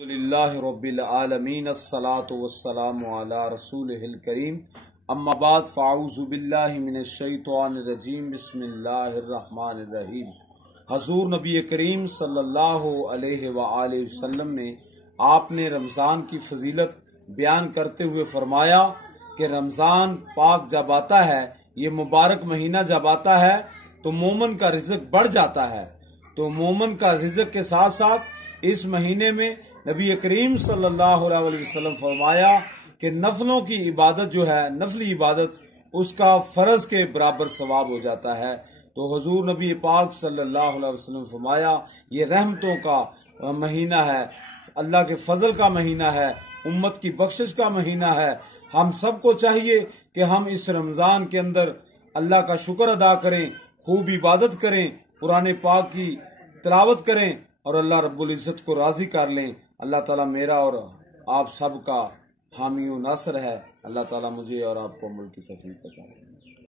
الحمدللہ رب العالمین الصلاۃ والسلام علی رسولہ الکریم اما بعد فاعوذ باللہ من الشیطان الرجیم بسم اللہ الرحمن الرحیم۔ حضور نبی کریم صلی اللہ علیہ وآلہ وسلم نے آپ نے رمضان کی فضیلت بیان کرتے ہوئے فرمایا کہ رمضان پاک جب آتا ہے، یہ مبارک مہینہ جب آتا ہے تو مومن کا رزق بڑھ جاتا ہے۔ تو مومن کا رزق کے ساتھ ساتھ اس مہینے میں نبی کریم صلی اللہ علیہ وسلم فرمایا کہ نفلوں کی عبادت جو ہے، نفلی عبادت، اس کا فرض کے برابر ثواب ہو جاتا ہے۔ تو حضور نبی پاک صلی اللہ علیہ وسلم فرمایا یہ رحمتوں کا مہینہ ہے، اللہ کے فضل کا مہینہ ہے، امت کی بخشش کا مہینہ ہے۔ ہم سب کو چاہیے کہ ہم اس رمضان کے اندر اللہ کا شکر ادا کریں، خوب عبادت کریں، قرآن پاک کی تلاوت کریں اور اللہ رب العزت کو راضی کر لیں۔ اللہ تعالیٰ میرا اور آپ سب کا حامی و ناصر ہے۔ اللہ تعالیٰ مجھے اور آپ کو عمل کی توفیق عطا فرمائے۔